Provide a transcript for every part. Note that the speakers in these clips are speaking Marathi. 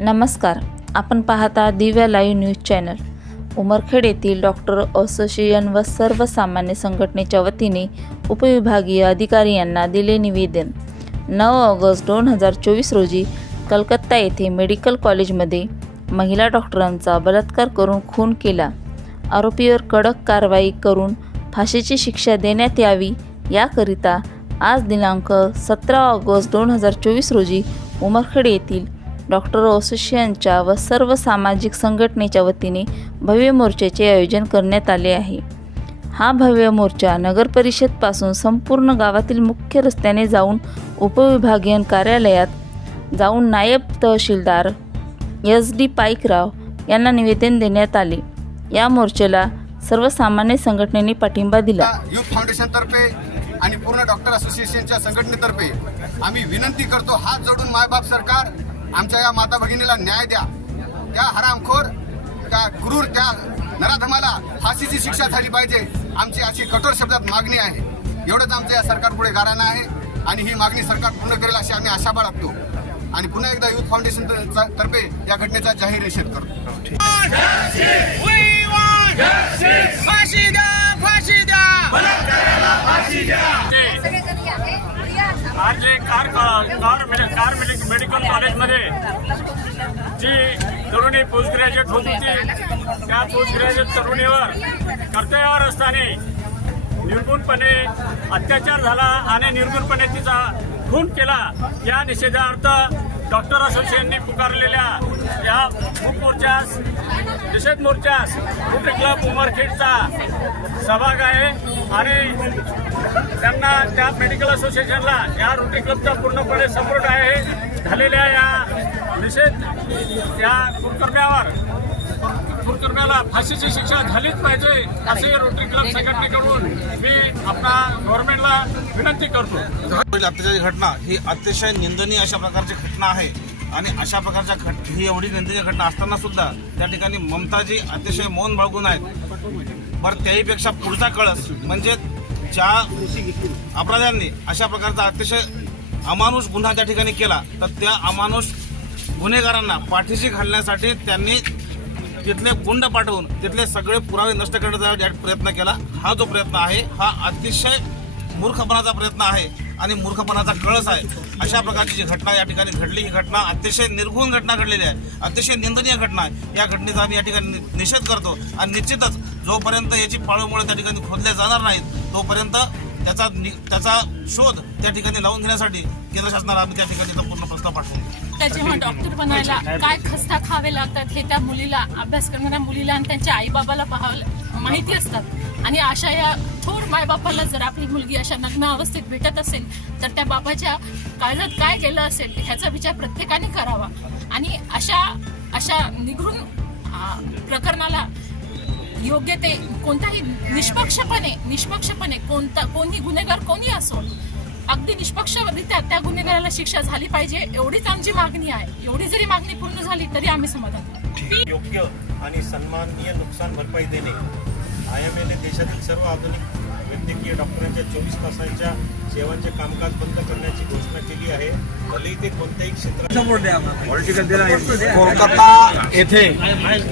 नमस्कार. आपण पाहता Divya live news channel. Umarkhed येथील डॉक्टर असोसिएशन व सर्वसामान्य संघटनेच्या वतीने उपविभागीय अधिकारी यांना दिले निवेदन. नऊ ऑगस्ट दोन हजार चोवीस रोजी कलकत्ता येथे मेडिकल कॉलेजमध्ये महिला डॉक्टरांचा बलात्कार करून खून केला. आरोपीवर कडक कारवाई करून फाशीची शिक्षा देण्यात यावी याकरिता आज दिनांक सतरा ऑगस्ट दोन हजार चोवीस रोजी उमरखेड येथील डॉक्टर असोसिएशनच्या व सर्व सामाजिक संघटनेच्या वतीने भव्य मोर्चाचे आयोजन करण्यात आले आहे. हा भव्य मोर्चा नगरपरिषदपासून संपूर्ण गावातील मुख्य रस्त्याने जाऊन उपविभागीय कार्यालयात जाऊन नायब तहसीलदार एस डी पाईकराव यांना निवेदन देण्यात आले. या मोर्चाला सर्वसामान्य संघटनेने पाठिंबा दिला. युथ फाउंडेशनतर्फे आणि पूर्ण डॉक्टर असोसिएशनच्या संघटनेतर्फे आम्ही विनंती करतो हात जोडून मायबाप सरकार आमच्या या माता भगिनीला न्याय द्या. त्या हरामखोर त्या क्रूर त्या नराधमाला फाशीची शिक्षा झाली पाहिजे आमची अशी कठोर शब्दात मागणी आहे. एवढंच आमच्या या सरकारपुढे गाराणं आहे आणि ही मागणी सरकार पूर्ण करेल अशी आम्ही आशा बाळगतो आणि पुन्हा एकदा युथ फाउंडेशन तर्फे या घटनेचा जाहीर निषेध करतो. आज कार कार मेडिकल कॉलेजमध्ये जी तरुणी पोस्ट ग्रॅज्युएट होत होती त्या पोस्ट ग्रॅज्युएट तरुणीवर कर्तव्यावर असताना निर्गुणपणे अत्याचार झाला आणि निर्गुणपणे तिचा खून केला. या निषेधार्थ डॉक्टर असोसिएशनने पुकारलेल्या या मूक मोर्चास निषेध मोर्चास कुठे क्लब उमरखेडचा सहभाग आहे. आणि त्यांना त्या मेडिकल असोसिएशनला या रोटरी क्लबचा पूर्णपणे सपोर्ट आहे. झालेल्या या निषेध या कुरकर्म्यावर कुरकर्म्याला फाशीची शिक्षा झालीच पाहिजे असे रोटरी क्लब संघटनेकडून मी आपला गव्हर्नमेंटला विनंती करतो. अत्याचारी घटना ही अतिशय निंदनीय अशा प्रकारची घटना आहे. आणि अशा प्रकारच्या घट ही एवढी निंदनीय घटना असताना सुद्धा त्या ठिकाणी ममताजी अतिशय मौन बाळगून आहेत. बरं त्याहीपेक्षा पुढचा कळस म्हणजे ज्या अपराध्यांनी अशा प्रकारचा अतिशय अमानुष गुन्हा त्या ठिकाणी केला. तर त्या अमानुष गुन्हेगारांना पाठीशी घालण्यासाठी त्यांनी तिथले गुंड पाठवून तिथले सगळे पुरावे नष्ट करण्याचा प्रयत्न केला. हा जो प्रयत्न आहे हा अतिशय मूर्खपणाचा प्रयत्न आहे आणि मूर्खपणाचा कळस आहे. अशा प्रकारची जी घटना या ठिकाणी घडली ही घटना अतिशय निर्गुण घटना घडलेली आहे. अतिशय निंदनीय घटना आहे. या घटनेचा आम्ही या ठिकाणी निषेध करतो. आणि निश्चितच जोपर्यंत याची पाळमुळे त्या ठिकाणी खोदल्या जाणार नाहीत तोपर्यंत त्याचा नि- त्याचा शोध त्या ठिकाणी लावून घेण्यासाठी केंद्र शासनाला आम्ही त्या ठिकाणी तो पूर्ण प्रस्ताव पाठवू त्या जेव्हा डॉक्टर बनायला काय खस्ता खावे लागतात हे त्या मुलीला अभ्यास करणाऱ्या मुलीला आणि त्यांच्या आईबाबाला पाहावं माहिती असतात. आणि अशा या थोर मायबापाला जर आपली मुलगी अशा नग्न अवस्थेत भेटत असेल तर त्या बापाच्या काळजात काय गेलं असेल ह्याचा विचार प्रत्येकाने करावा. आणि अशा अशा निघून प्रकरणाला योग्य ते कोणताही निष्पक्षपणे निष्पक्षपणे कोणता कोणी गुन्हेगार कोणी असो अगदी निष्पक्षरित्या त्या गुन्हेगाराला शिक्षा झाली पाहिजे एवढीच आमची मागणी आहे. एवढी जरी मागणी पूर्ण झाली तरी आम्ही समाधान योग्य आणि सन्माननीय नुकसान भरपाई देणे आय एम एल देशातील सर्व आधुनिक वैद्यकीय डॉक्टरांच्या चोवीस तासांच्या सेवांचे कामकाज बंद करण्याची घोषणा केली आहे. भलेही ते कोणत्याही क्षेत्रात कोलकाता येथे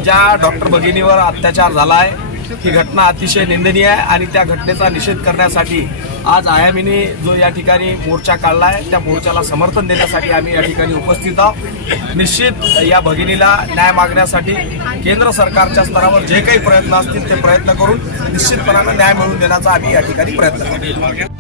ज्या डॉक्टर भगिनीवर अत्याचार झाला आहे ही घटना अतिशय निंदनीय आहे आणि त्या घटनेचा निषेध करण्यासाठी आज आयामीने जो या ठिकाणी मोर्चा काढला आहे त्या मोर्चाला समर्थन देण्यासाठी आम्ही या ठिकाणी उपस्थित आहोत. निश्चित या भगिनीला न्याय मागण्यासाठी केंद्र सरकारच्या स्तरावर जे काही प्रयत्न असतील ते प्रयत्न करून निश्चितपणानं न्याय मिळवून देण्याचा आम्ही या ठिकाणी प्रयत्न करू